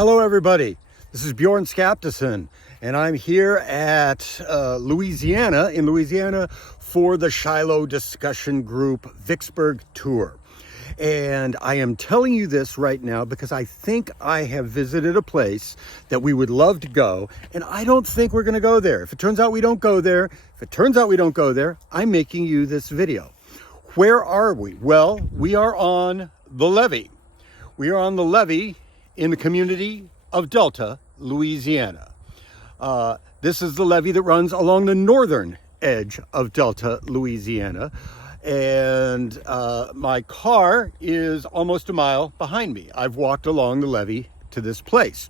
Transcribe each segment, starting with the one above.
Hello everybody, this is Bjorn Skaptason and I'm here at Louisiana for the Shiloh Discussion Group Vicksburg tour. And I am telling you this right now because I think I have visited a place that we would love to go, and I don't think we're going to go there. If it turns out we don't go there, I'm making you this video. Where are we? Well, we are on the levee. We are on the levee in the community of Delta, Louisiana. This is the levee that runs along the northern edge of Delta, Louisiana. And my car is almost a mile behind me. I've walked along the levee to this place.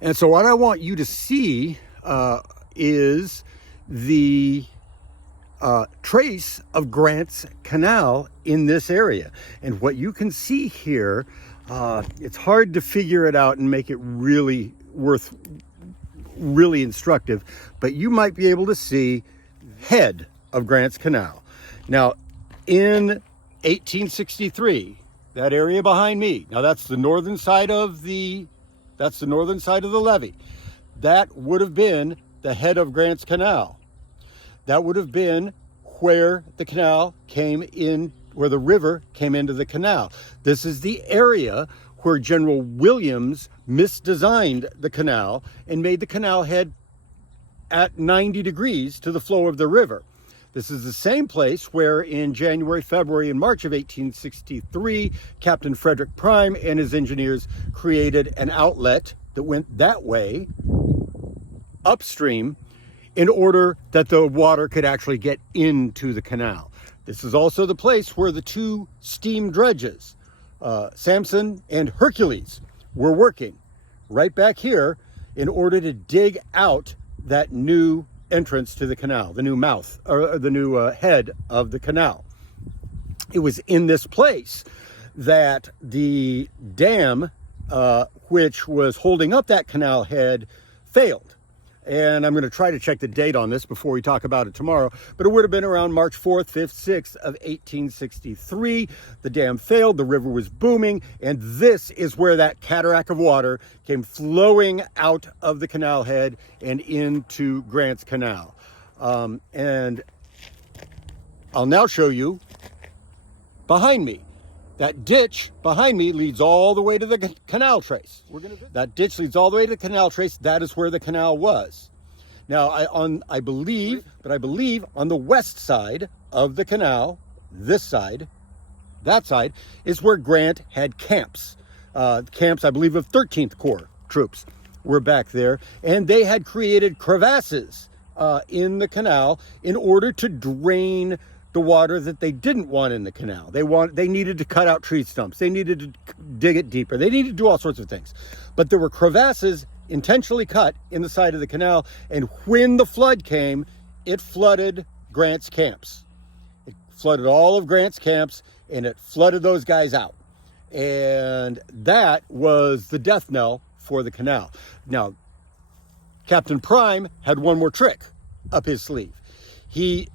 And so what I want you to see is the trace of Grant's Canal in this area. And what you can see here, it's hard to figure it out and make it really instructive, but you might be able to see head of Grant's Canal. Now, in 1863, that area behind me, now that's the northern side of the levee. That would have been the head of Grant's Canal. That would have been where the canal came in, where the river came into the canal. This is the area where General Williams misdesigned the canal and made the canal head at 90 degrees to the flow of the river. This is the same place where in January, February, and March of 1863, Captain Frederick Prime and his engineers created an outlet that went that way, upstream, in order that the water could actually get into the canal. This is also the place where the two steam dredges, Samson and Hercules, were working right back here in order to dig out that new entrance to the canal, the new mouth, or the new head of the canal. It was in this place that the dam, which was holding up that canal head, failed. And I'm going to try to check the date on this before we talk about it tomorrow, but it would have been around March 4th, 5th, 6th of 1863. The dam failed, the river was booming, and this is where that cataract of water came flowing out of the canal head and into Grant's Canal. And I'll now show you behind me. That ditch behind me leads all the way to the canal trace. That ditch leads all the way to the canal trace. That is where the canal was. Now, I believe on the west side of the canal, this side, that side, is where Grant had camps. Camps, I believe, of 13th Corps troops were back there. And they had created crevasses in the canal in order to drain the water that they didn't want in the canal. They needed to cut out tree stumps. They needed to dig it deeper. They needed to do all sorts of things. But there were crevasses intentionally cut in the side of the canal. And when the flood came, it flooded Grant's camps. It flooded all of Grant's camps, and it flooded those guys out. And that was the death knell for the canal. Now, Captain Prime had one more trick up his sleeve. He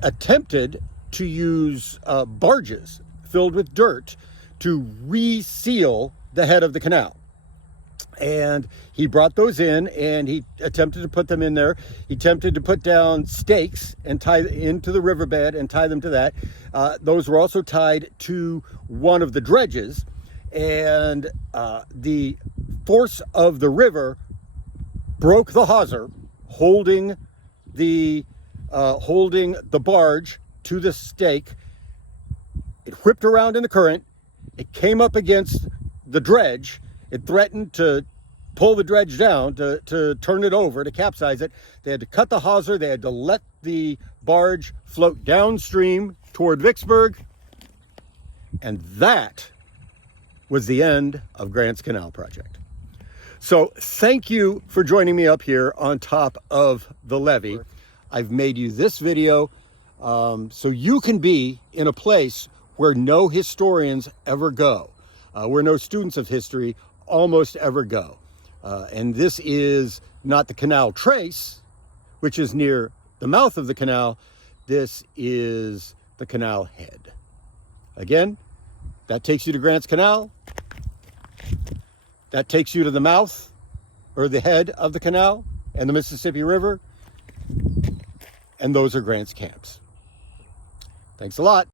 attempted to use barges filled with dirt to reseal the head of the canal. And he brought those in and he attempted to put them in there. He attempted to put down stakes and tie into the riverbed and tie them to that. Those were also tied to one of the dredges, and the force of the river broke the hawser holding the barge to the stake. It whipped around in the current. It came up against the dredge. It threatened to pull the dredge down, to turn it over, to capsize it. They had to cut the hawser. They had to let the barge float downstream toward Vicksburg. And that was the end of Grant's Canal project. So thank you for joining me up here on top of the levee. I've made you this video so you can be in a place where no historians ever go, where no students of history almost ever go. And this is not the canal trace, which is near the mouth of the canal. This is the canal head. Again, that takes you to Grant's Canal. that takes you to the mouth or the head of the canal and the Mississippi River. And those are Grant's camps. Thanks a lot.